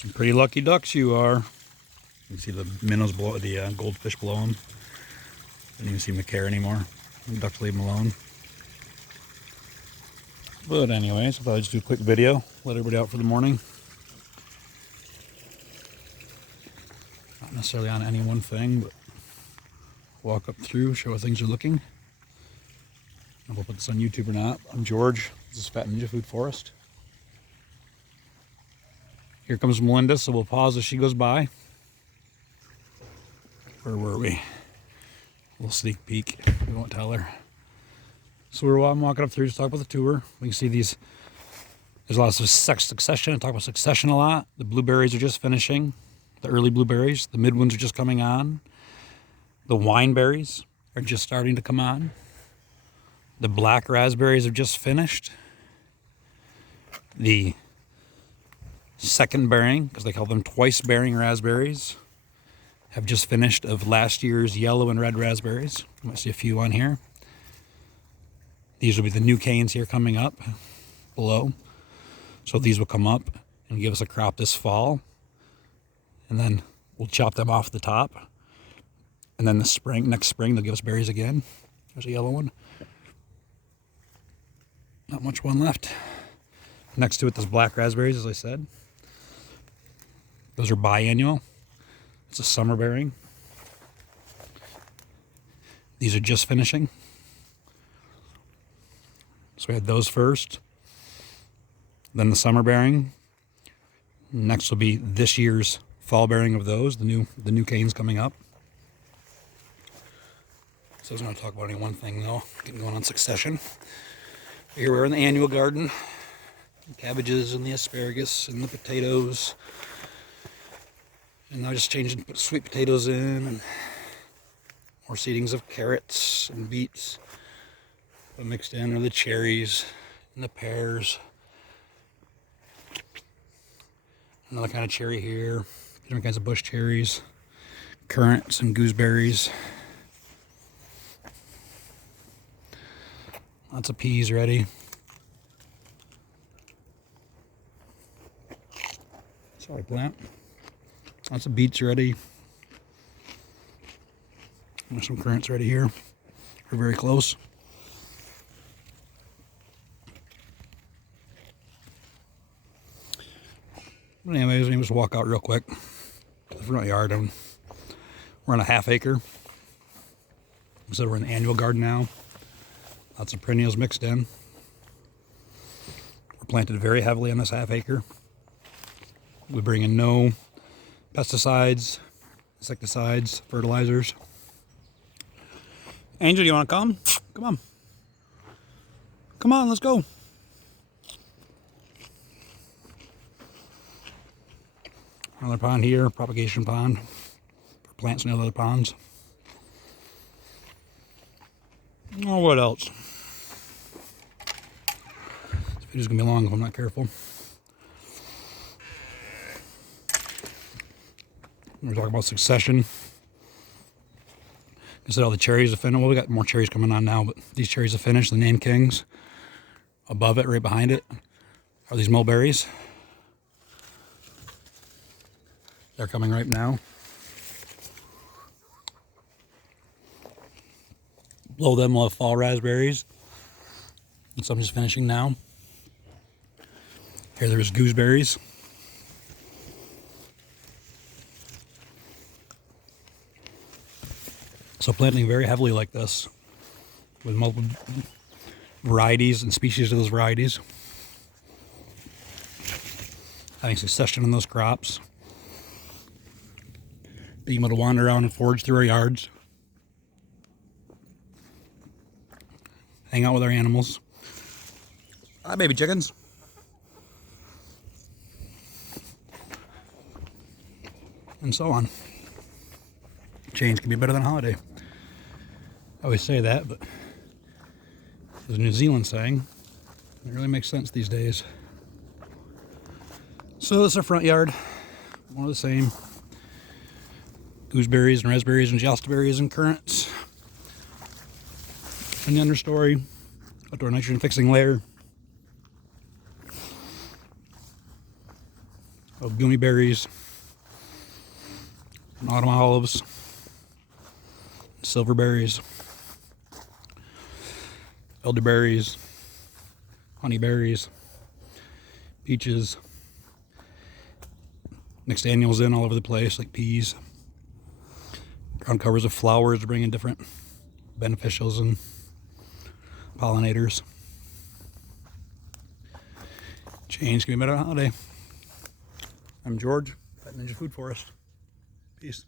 Some pretty lucky ducks you are. You can see the minnows below, the goldfish below them. Don't even seem to care anymore. The ducks leave them alone. But anyways, I thought I'd just do a quick video, let everybody out for the morning. Not necessarily on any one thing, but walk up through, show how things are looking. I don't know if I'll put this on YouTube or not. I'm George. This is Phat Ninja Foodforest. Here comes Melinda, so we'll pause as she goes by. Where were we? A little sneak peek. We won't tell her. So I'm walking up through to talk about the tour. We can see these. There's a lot of succession. I talk about succession a lot. The blueberries are just finishing. The early blueberries. The mid ones are just coming on. The wine berries are just starting to come on. The black raspberries have just finished. The second bearing, because they call them twice bearing raspberries, have just finished of last year's yellow and red raspberries. You might see a few on here. These will be the new canes here coming up below. So these will come up and give us a crop this fall. And then we'll chop them off the top. And then next spring, they'll give us berries again. There's a yellow one. Not much one left. Next to it, there's black raspberries, as I said. Those are biannual. It's a summer bearing. These are just finishing. So we had those first. Then the summer bearing. Next will be this year's fall bearing of those, the new canes coming up. So I was going to talk about any one thing though, getting going on succession. Here we're in the annual garden. The cabbages and the asparagus and the potatoes. And now just changing, put sweet potatoes in and more seedings of carrots and beets. But mixed in are the cherries and the pears. Another kind of cherry here. Different kinds of bush cherries. Currants and gooseberries. Lots of peas ready. Sorry, plant. Lots of beets ready. There's some currants ready here. We're very close. But anyways, let me just walk out real quick to the front yard. We're on a half acre. So we're in the annual garden now. Lots of perennials mixed in. We're planted very heavily on this half acre. We bring in no pesticides, insecticides, fertilizers. Angel, do you want to come? Come on. Come on, let's go. Another pond here, propagation pond for plants in other ponds. Oh, what else? This video's gonna be long if I'm not careful. We're talking about succession. I said all the cherries are finished. Well, we got more cherries coming on now, but these cherries are finished. The name kings. Above it, right behind it, are these mulberries. They're coming right now. Below them we'll have fall raspberries. And some just finishing now. Here there's gooseberries. So planting very heavily like this, with multiple varieties and species of those varieties. Having succession in those crops. Being able to wander around and forage through our yards. Hang out with our animals. Hi, baby chickens. And so on. Change can be better than a holiday. I always say that, but as a New Zealand saying, it really makes sense these days. So it's our front yard. More of the same. Gooseberries and raspberries and jostaberries and currants. And the understory, outdoor nitrogen fixing layer. gummy berries, autumn olives, silverberries, elderberries, honeyberries, peaches, mixed annuals in all over the place, like peas. Ground covers of flowers to bring in different beneficials and pollinators. Change can be better on holiday. I'm George, Phat Ninja Food Forest. Peace.